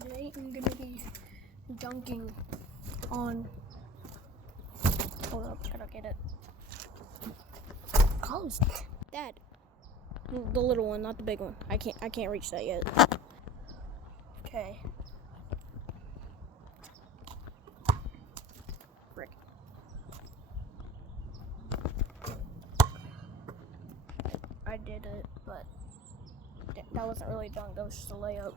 Today I'm gonna be dunking on. Hold up, I don't get it. Close. Dad. The little one, not the big one. I can't reach that yet. Okay. Frick. I did it, but that wasn't really dunk. That was just a layup.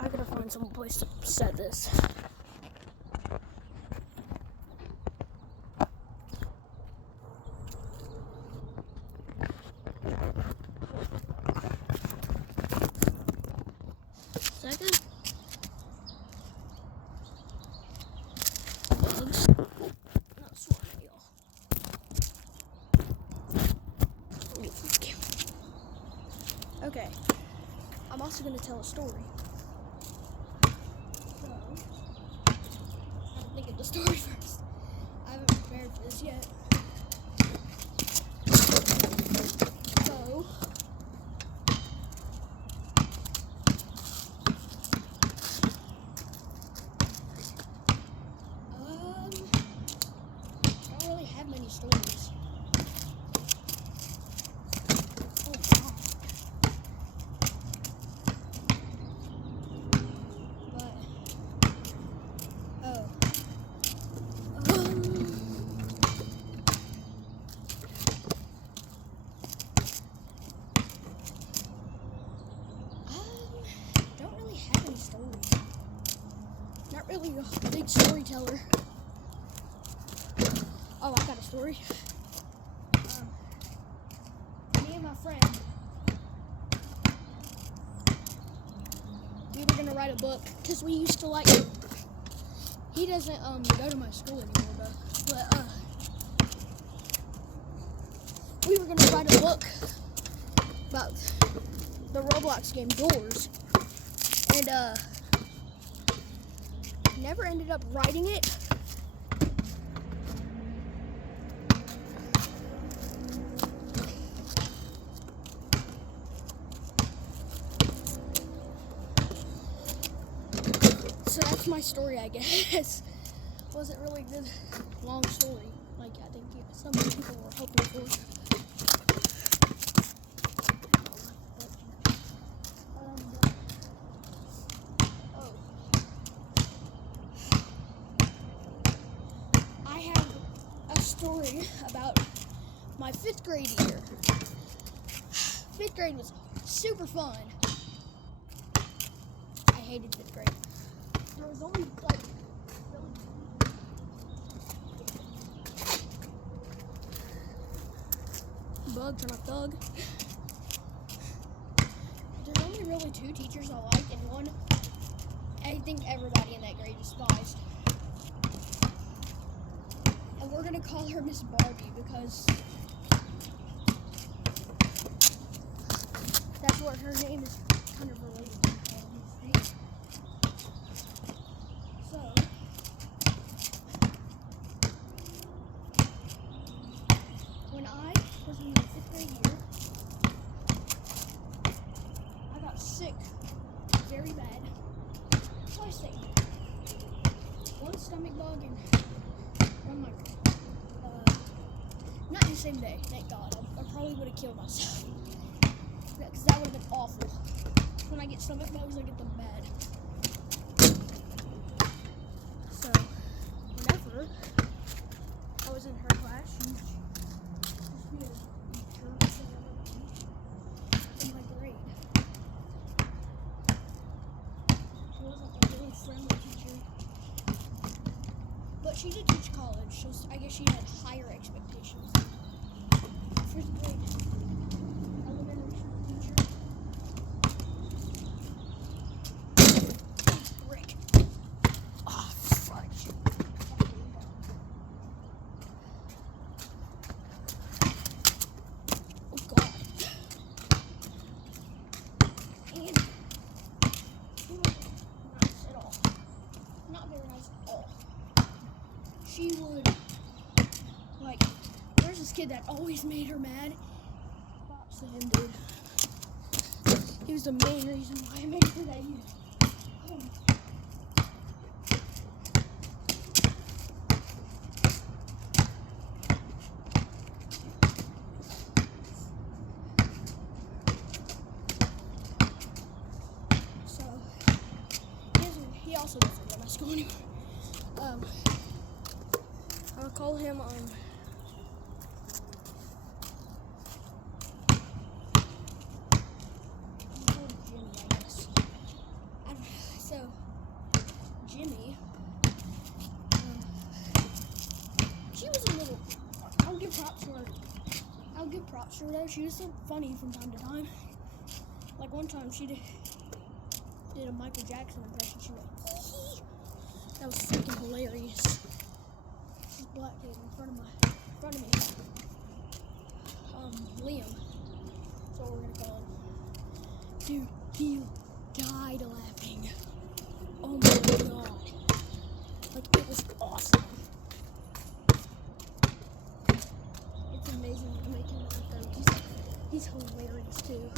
I gotta find some place to set this. Second. Bugs. Not swarming at y'all. Okay. I'm also gonna tell a story. So, I have to think of the story first. I haven't prepared for this yet. So, I don't really have many stories. Oh, God. Don't really have any stories. Not really a big storyteller. Oh, I got a story. Me and my friend, we were gonna write a book because we used to like. He doesn't go to my school anymore, but we were gonna write a book about the Roblox game Doors, and never ended up writing it. So that's my story, I guess. Wasn't really a good long story, like I think some people were hoping for. I have a story about my 5th grade year. 5th grade was super fun. I hated 5th grade. There was only like bugs and a thug. There's only really 2 teachers I liked, and one I think everybody in that grade despised. And we're gonna call her Miss Barbie because that's what her name is kind of related to. So, when I was in my 5th grade year, I got sick very bad. Twice sick. One stomach bug and one migraine. Not in the same day, thank God. I probably would have killed myself. Because that would have been awful. When I get stomach bugs, I get them bad. So, whenever I was in her class, she used to be a teacher in my grade. She wasn't a really friendly teacher. But she did teach college, so I guess she had higher expectations. 1st grade elementary school teacher. Rick. Oh, fudge. Oh, God. And she wasn't nice at all. Not very nice at all. She would, like, there's this kid that always made her mad. Props to him, dude. He was the main reason why I made sure that he also doesn't go to my school anymore. I'll call him Jimmy, I guess. So Jimmy, she was a little. I'll give props to her. Though. She was so funny from time to time. Like one time she did a Michael Jackson impression. She went, hee. That was freaking hilarious. This black kid in front of me. Liam. That's what we're gonna call him. Dude, he died laughing. Oh my god. Like, it was awesome. It's amazing to make him laugh though. He's hilarious too.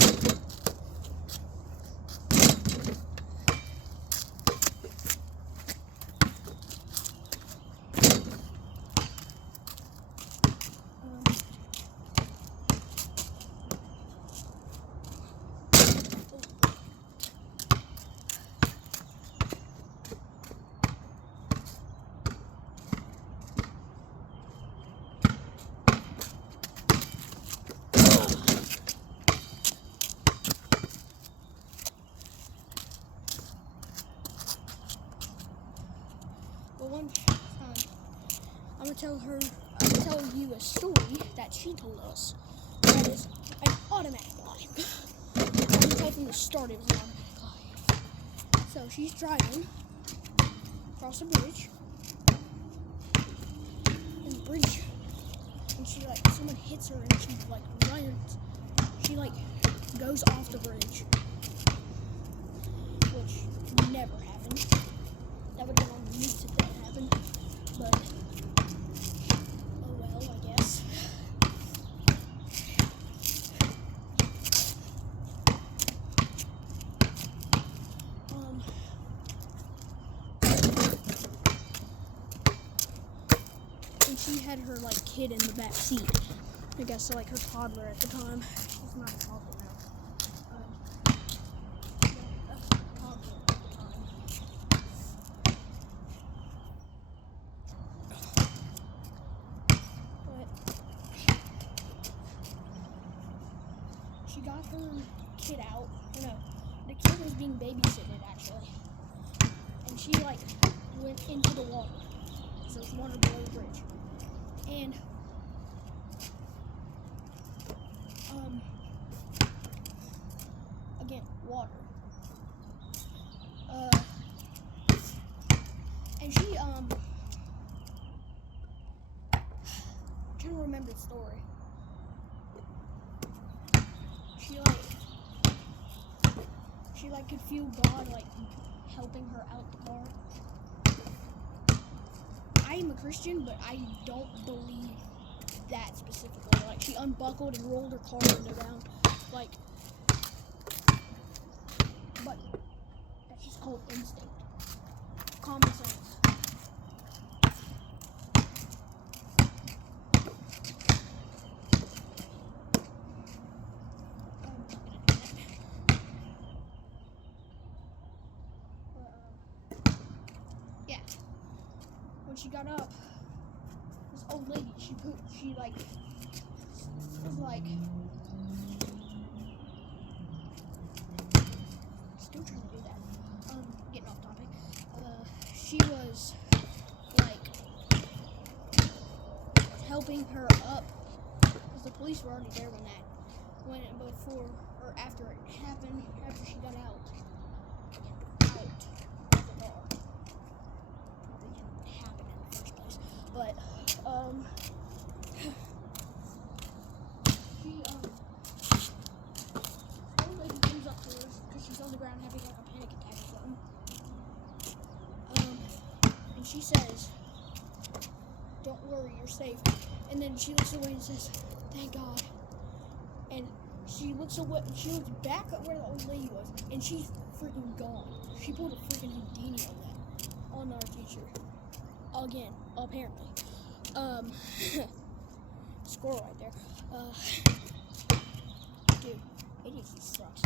Well, one time, I'm gonna tell you a story that she told us. That is an automatic lie. I'm gonna tell from the start it was an automatic lie. So she's driving across a bridge, and the bridge, and someone hits her, and she runs. She goes off the bridge, which never happened. That would have been on the news if that happened, but oh well, I guess. And she had her kid in the back seat. I guess her toddler at the time. She's not a toddler now. That's a toddler at the time. She got her kid out. No, the kid was being babysitted actually, and she went into the water. So there's water below the bridge, and again water. And she I'm trying to remember the story. She could feel God helping her out the car. I am a Christian, but I don't believe that specifically. She unbuckled and rolled her car window down. But that's just called instinct. Common sense. When she got up, this old lady, she was still trying to do that. Getting off topic. She was helping her up because the police were already there before or after it happened. After she got out of the bar. Probably didn't happen in the first place, but old lady comes up to her because she's on the ground having a panic attack or something. And she says, "Don't worry, you're safe." And then she looks away and says, "Thank God." And she looks away. She looks back at where the old lady was, and she's freaking gone. She pulled a freaking Houdini on our teacher. Again, apparently. Score right there. Dude, ADHD sucks.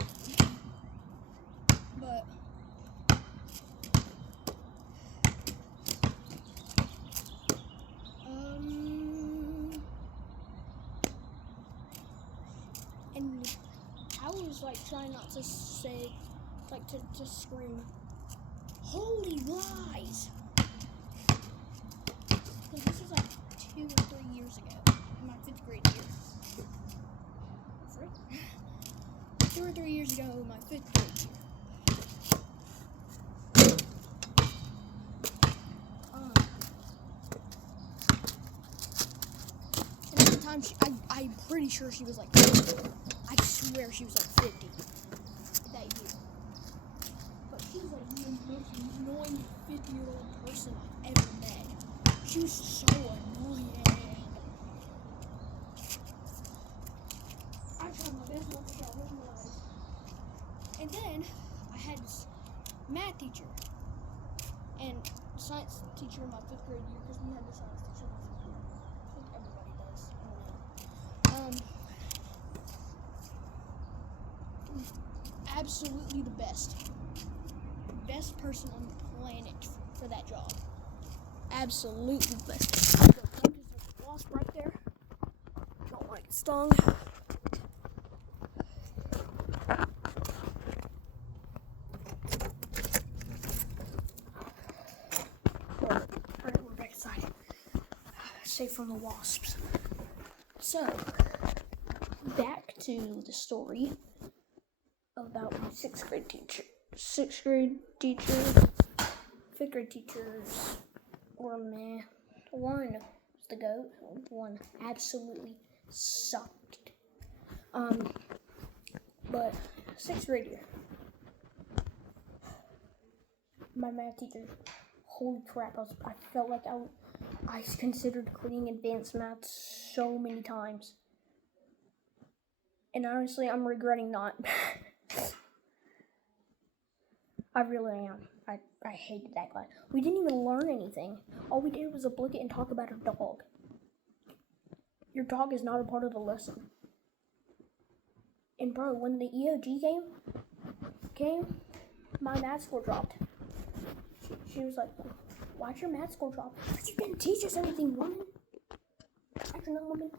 But try not to say, like, to scream, holy lies! Because this was like 2 or 3 years ago, in my 5th grade year. That's right. 2 or 3 years ago, in my 5th grade year. And at the time, I'm pretty sure she was like 50. I swear she was like 50 that year. But she was like the most annoying 50-year-old person I've ever met. She was so annoying. I tried my best not to shout her lies. And then I had this math teacher and science teacher in my 5th grade year, because we had the science teacher in my 5th grade. I think everybody does. I don't know. Absolutely the best. Best person on the planet for that job. Absolutely the best. There's a wasp right there. Don't want to get stung. Alright, we're back inside. Safe from the wasps. So, back to the story about my 6th grade teacher. 6th grade teachers, 5th grade teachers were meh. One was the GOAT. One absolutely sucked. But 6th grade year, my math teacher, holy crap, I felt like I considered quitting advanced math so many times. And honestly, I'm regretting not. I really am. I hated that class. We didn't even learn anything. All we did was obligate and talk about our dog. Your dog is not a part of the lesson. And bro, when the EOG came, my math score dropped. She was like, why'd your math score drop? Because you didn't teach us anything, woman. Actually, no, woman.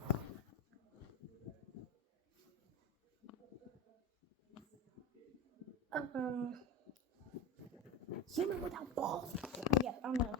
Human without balls. Yeah, I don't know.